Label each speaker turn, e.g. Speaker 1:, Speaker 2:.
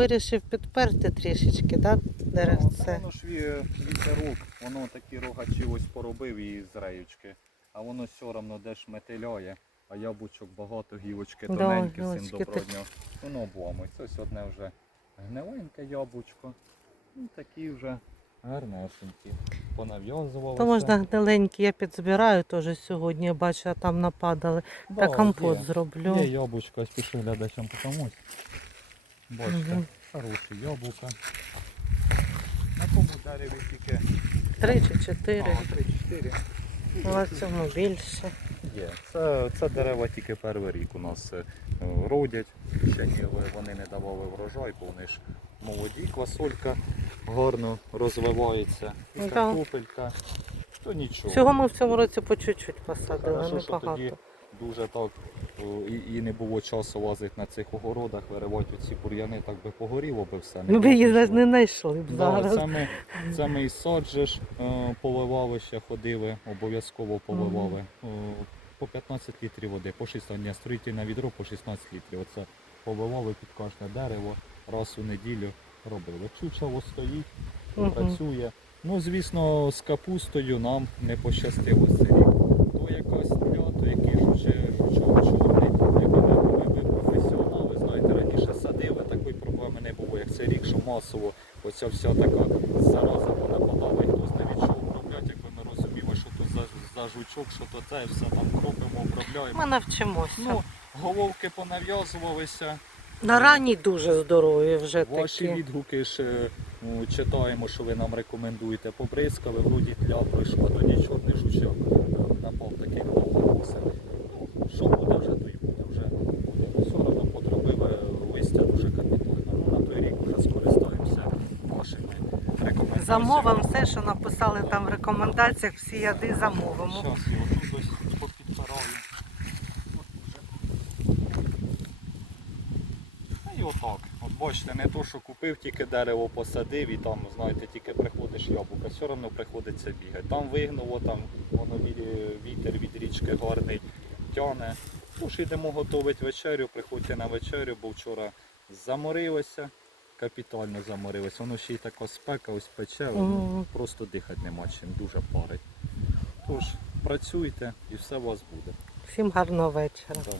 Speaker 1: Вирішив підперти трішечки, так, деревце?
Speaker 2: Воно ж ві- вітерок, воно такі рогачі ось поробив і з реючки. А воно все одно де шметеляє, а яблучок багато, гілочки
Speaker 1: Да,
Speaker 2: тоненькі, всім
Speaker 1: так-
Speaker 2: доброднього. Воно обламується. Ось одне вже гниленьке яблучко. Ну такі вже гарнесенькі. Понав'язувалися.
Speaker 1: То можна гниленькі, я підзбираю теж сьогодні, я бачу, а там нападали. Та компот
Speaker 2: є.
Speaker 1: зроблю.
Speaker 2: Є яблучко, ось пішли глядачам покомусь. Бачите,
Speaker 1: Мгм.
Speaker 2: хороші яблука. На тому дереві тільки
Speaker 1: Три чи чотири.
Speaker 2: а, 3-4.
Speaker 1: На цьому більше.
Speaker 2: Є. Це, це дерева тільки перший рік у нас е, родять. Ще ні, вони не давали врожай, бо вони ж молоді, квасолька гарно розвивається. І
Speaker 1: Ну,
Speaker 2: картопелька. То нічого.
Speaker 1: Всього ми в цьому році по чуть-чуть посадили, небагато.
Speaker 2: Дуже так і, і не було часу лазити на цих огородах, виривати ці бур'яни, так би погоріло би все.
Speaker 1: Ми б її не знайшли б
Speaker 2: Да,
Speaker 1: зараз.
Speaker 2: це, ми, це ми і сад же е, поливали ще ходили, обов'язково поливали. О, по 15 літрів води, по 16, ні, строїтельне відро по 16 літрів. Оце поливали під кожне дерево, раз у неділю робили. Чучело стоїть, працює. Ну, звісно, з капустою нам не пощастило цей рік. То якась тля, то який жуче, жучок чорний. Якби ми були ви професіонали, знаєте, раніше садили, такої проблеми не було, як цей рік, що масово оця вся така зараза понападала, і хтось не від чого обробляти, якби ми розуміли, що то за, за жучок, що то це, все там кропимо, обробляємо.
Speaker 1: Ми навчимося.
Speaker 2: Ну, головки понав'язувалися.
Speaker 1: На ранній дуже здорові вже
Speaker 2: Ваші
Speaker 1: такі.
Speaker 2: відгуки ж е, ну, читаємо, що ви нам рекомендуєте. Побризкали, вроді тля пройшла, тоді чорний жучок е, напав такий колосив. Ну, що буде вже, то й буде. Вже буде. Ну, все одно подробили листя дуже капітально. Ну, на той рік вже скористаємося вашими рекомендаціями.
Speaker 1: Замовимо все, що написали там в рекомендаціях, всі яди замовимо.
Speaker 2: І отак. От бачите, не то, що купив, тільки дерево посадив і там, знаєте, тільки приходиш яблука, все одно приходиться бігати. Там вигнуло, там воно вітер від річки гарний тяне. Тож йдемо готувати вечерю, приходьте на вечерю, бо вчора заморилося, капітально заморилось. Воно ще й така спека, ось пече, воно
Speaker 1: Мгм.
Speaker 2: просто дихати нема чим, дуже парить. Тож, працюйте і все у вас буде.
Speaker 1: Всім гарного вечора.
Speaker 2: Да.